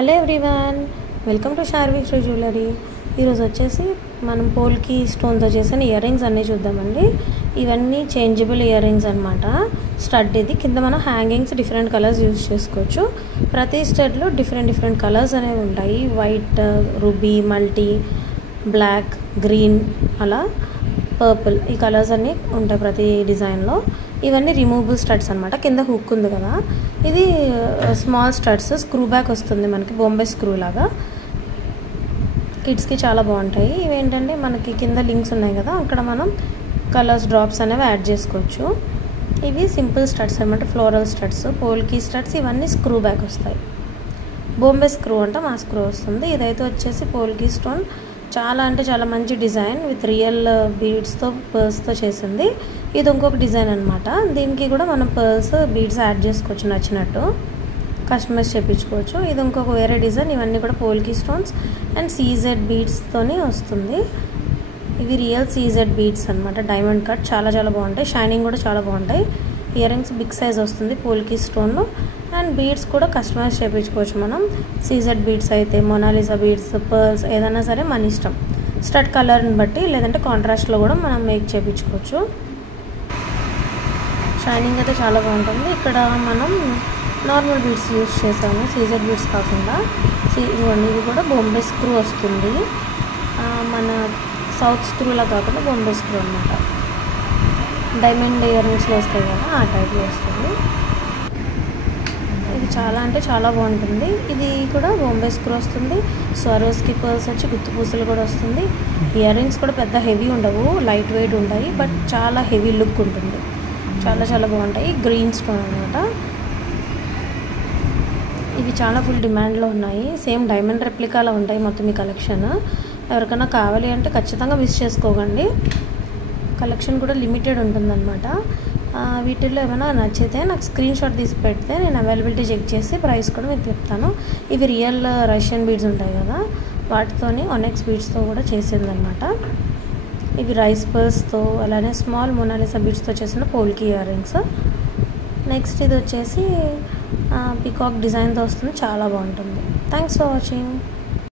Hello everyone, welcome to Sharvi Shri jewellery. ఈరోజు వచ్చేసి మనం పోల్కి స్టోన్తో చేసిన ఇయర్ రింగ్స్ అన్నీ చూద్దామండి. ఇవన్నీ చేంజబుల్ ఇయర్ రింగ్స్ అనమాట. స్టడ్ ఇది కింద మనం హ్యాంగింగ్స్ డిఫరెంట్ కలర్స్ యూజ్ చేసుకోవచ్చు. ప్రతి స్టడ్లో డిఫరెంట్ కలర్స్ అనేవి ఉంటాయి. White, ruby, multi, black, green, అలా పర్పుల్, ఈ కలర్స్ అన్నీ ఉంటాయి ప్రతి డిజైన్లో. ఇవన్నీ రిమూవబుల్ స్టడ్స్ అనమాట. కింద హుక్ ఉంది కదా, ఇది స్మాల్ స్టడ్స్, స్క్రూ బ్యాక్ వస్తుంది మనకి, బొంబే స్క్రూ లాగా. కిడ్స్కి చాలా బాగుంటాయి. ఇవేంటంటే మనకి కింద లింక్స్ ఉన్నాయి కదా, అక్కడ మనం కలర్స్ డ్రాప్స్ అనేవి యాడ్ చేసుకోవచ్చు. ఇవి సింపుల్ స్టడ్స్ అనమాట, ఫ్లోరల్ స్టడ్స్, పోల్కి స్టడ్స్. ఇవన్నీ స్క్రూ బ్యాక్ వస్తాయి. బొంబే స్క్రూ అంటే మా స్క్రూ వస్తుంది. ఇదైతే వచ్చేసి పోల్కి స్టోన్, చాలా అంటే చాలా మంచి డిజైన్ విత్ రియల్ బీడ్స్తో, పర్ల్స్తో చేసింది. ఇది ఇంకొక డిజైన్ అనమాట. దీనికి కూడా మనం పర్ల్స్, బీడ్స్ యాడ్ చేసుకోవచ్చు, నచ్చినట్టు కస్టమైజ్ చేయించుకోవచ్చు. ఇది ఇంకొక వేరే డిజైన్. ఇవన్నీ కూడా పోల్కి స్టోన్స్ అండ్ సీజెడ్ బీడ్స్తోనే వస్తుంది. ఇవి రియల్ సీజెడ్ బీడ్స్ అనమాట, డైమండ్ కట్. చాలా బాగుంటాయి, షైనింగ్ కూడా చాలా బాగుంటాయి. ఇయర్ రింగ్స్ బిగ్ సైజ్ వస్తుంది పోల్కి స్టోన్లో. అండ్ బీడ్స్ కూడా కస్టమైజ్ చేయించుకోవచ్చు మనం. సీజెడ్ బీడ్స్ అయితే, మొనాలిసా బీడ్స్, పర్ల్స్, ఏదైనా సరే మన ఇష్టం. స్టడ్ కలర్ని బట్టి, లేదంటే కాంట్రాస్ట్లో కూడా మనం మేక్ చేయించుకోవచ్చు. షైనింగ్ అయితే చాలా బాగుంటుంది. ఇక్కడ మనం నార్మల్ బీడ్స్ యూజ్ చేసాము, సీజెడ్ బీడ్స్ కాకుండా. ఇవి కూడా బొంబే స్క్రూ వస్తుంది, మన సౌత్ స్క్రూలా కాకుండా బొంబే స్క్రూ అనమాట. డైమండ్ ఇయర్ రింగ్స్లో వస్తాయి కదా, ఆ టైప్లో వస్తుంది. ఇది చాలా అంటే చాలా బాగుంటుంది. ఇది కూడా బొంబే స్క్రూ వస్తుంది. స్వరోస్కి పర్ల్స్ వచ్చి గుత్తు పూసలు కూడా వస్తుంది. ఇయర్ రింగ్స్ కూడా పెద్ద హెవీ ఉండవు, లైట్ వెయిట్ ఉంటాయి, బట్ చాలా హెవీ లుక్ ఉంటుంది. చాలా బాగుంటాయి. గ్రీన్ స్టోన్ అనమాట. ఇవి చాలా ఫుల్ డిమాండ్లో ఉన్నాయి. సేమ్ డైమండ్ రెప్లికాలా ఉంటాయి మొత్తం ఈ కలెక్షన్. ఎవరికైనా కావాలి అంటే ఖచ్చితంగా మిస్ చేసుకోకండి. కలెక్షన్ కూడా లిమిటెడ్ ఉంటుందన్నమాట. వీటిల్లో ఏమైనా నచ్చితే నాకు స్క్రీన్ షాట్ తీసి పెడితే నేను అవైలబిలిటీ చెక్ చేసి ప్రైస్ కూడా మీకు చెప్తాను. ఇవి రియల్ రష్యన్ బీడ్స్ ఉంటాయి కదా, వాటితోని ఒనెక్స్ బీడ్స్తో కూడా చేసిందనమాట. ఇవి రైస్ పర్ల్స్తో, అలానే స్మాల్ మొనాలిసా బీడ్స్తో చేసిన పోల్కి ఇయర్ రింగ్స్. నెక్స్ట్ ఇది వచ్చేసి పీకాక్ డిజైన్తో వస్తుంది, చాలా బాగుంటుంది. Thanks for watching.